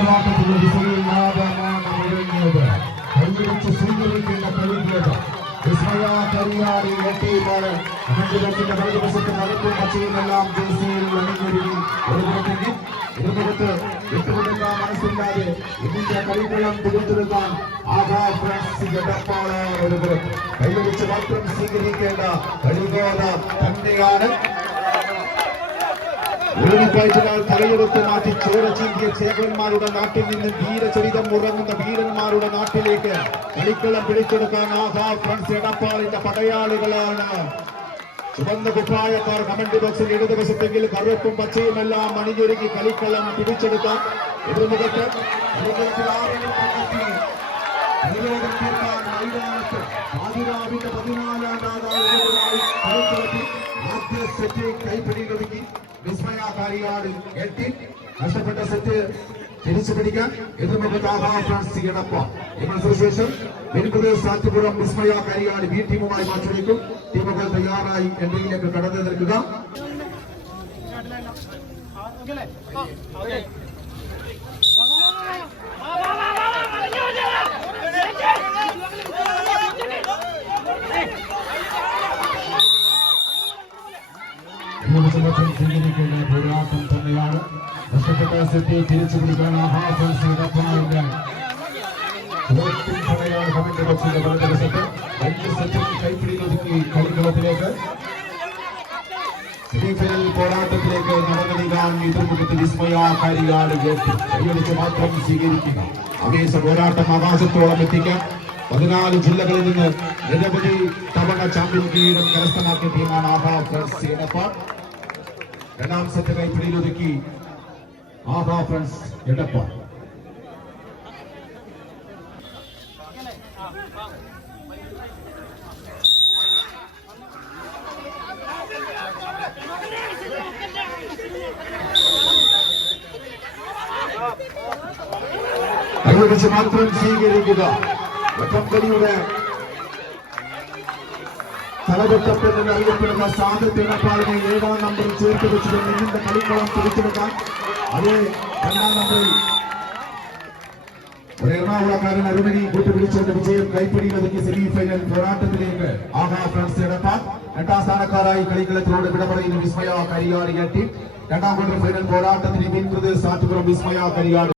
പോരാട്ടത്തിന് വിസയുണ്ടാകുന്നത് കൈവിടിച്ച് സ്വീകരിക്കുന്ന പരിഗ്രഹം വിസ്മയ കരിയാടി എട്ടിയുമാണ് മന്ദിരത്തിന്റെ വലതുവശത്ത് നടക്കും പച്ചയുമെല്ലാം ദിവസയിൽ അണിഞ്ഞൊരുങ്ങി ഒരു പുറത്തെങ്കിൽ ഇരുപുറത്ത് വിട്ടുകൊടുക്കാൻ മനസ്സില്ലാതെ ഇതിന്റെ കൈകുളം തിരുത്തിരുത്താൻ ആധാ ഫ്രാൻസ് ജഡപ്പാണ് ഒരു കൈവരിച്ച് മാത്രം സ്വീകരിക്കേണ്ട കഴിവുകോല തന്നെയാണ് ഊണിപ്പയറ്റിനാൽ തലയെടുത്ത് മാറ്റി ചോര ചീന്തിയ ചേകന്മാരുടെ നാട്ടിൽ നിന്ന് വീരചരിതം ഉറങ്ങുന്ന വീരന്മാരുടെ നാട്ടിലേക്ക് കളിക്കളം പിടിച്ചെടുക്കാൻ ആഹാ ഫ്രണ്ട്സ് എടപ്പാളിന്റെ പടയാളികളാണ്. ചുവന്ന കുപ്പായക്കാർ കമന്റ് ബോക്സിൽ ഇടതുവശത്തെങ്കിൽ കറുപ്പും പച്ചയുമെല്ലാം അണിഞ്ഞൊരുങ്ങി കളിക്കളം പിടിച്ചെടുക്കാൻ എതിർമുഖത്ത് പതിനാലാം ആദ്യ സെറ്റ് ആദ്യ സെറ്റ് കൈപ്പിടികളൊതുക്കി വിസ്മയാകാരിയാണ് എട്ടി നഷ്ടപ്പെട്ട സെറ്റ് തിരിച്ചു പിടിക്കാൻ എതിർമുഖത്ത് ഇടപ്പ ഈ മത്സരശേഷം വെനുകുത് സാറ്റുപുറം വിസ്മയാകാരിയാണ് ബി ടീമുമായി മാറ്റിവെക്കും ടീമുകൾ തയ്യാറായി എന്തെങ്കിലേക്ക് കടന്നു നിൽക്കുക യുവജനത്തിൽ സ്വീകരിക്കുന്ന പോരാട്ടം തന്നെയാണ് നഷ്ടപ്പെട്ട സെറ്റ് തിരിച്ചു കൊടുക്കാൻ ആഹാ ഫ്രാൻസ് ഇടപ്പാളിന്റെ പടയാണ് കമന്റ് ബോക്സിന്റെ വലതുവശത്ത് രണ്ട് സെറ്റും കൈപ്പിടിയിൽ ഒതുക്കി കളിക്കളത്തിലേക്ക് സെമിഫൈനൽ പോരാട്ടത്തിലേക്ക് നടന്നീകാൻ എതിർമുഖത്ത് വിസ്മയാകാരിയാണ് കൈയടിച്ച് മാത്രം സ്വീകരിക്കുക ആവേശ പോരാട്ടം ആകാശത്തോളം എത്തിക്കാൻ പതിനാല് ജില്ലകളിൽ നിന്ന് നിരവധി തവണ ചാമ്പ്യൻ കിരീടം കരസ്ഥമാക്കിയ ടീമാണ് ആഹാ ഫ്രണ്ട്സ് രണ്ടാം സെറ്റ് കൈപ്പിടിയിൽ ഒതുക്കി ആഹാ ഫ്രണ്ട്സ് എടപ്പാൾ കൈവരിച്ച് മാത്രം സ്വീകരിക്കുക. ഒറ്റംകലിയുടെ തലതൊട്ടപ്പെന്ന് അറിയപ്പെടുന്ന സാധത്ത് ഇടപ്പാളിനെ ഏഴാം നമ്പറിൽ ചേർത്ത് വെച്ചുകൊണ്ട് നിന്നിന്റെ കളിക്കളം തിരിച്ചെടുക്കാൻ അതേ രണ്ടാം നമ്പറിൽ ഒരു എറണാകുളക്കാരൻ അരുണനെ കൂട്ടുപിടിച്ചുകൊണ്ട് വിജയം കൈപ്പിടിയിൽ ഒതുക്കി സെമി ഫൈനൽ പോരാട്ടത്തിലേക്ക് ആഹാ ഫ്രണ്ട്സ് എടപ്പാൾ എട്ടാം സ്ഥാനക്കാരായി കളിക്കളത്തിലൂടെ വിട പറയുന്ന വിസ്മയ കരിയാടി ടീം രണ്ടാം ക്വാർട്ടർ ഫൈനൽ പോരാട്ടത്തിന് പിൻകൃത് സാറ്റുപുറം വിസ്മയ കരിയാട്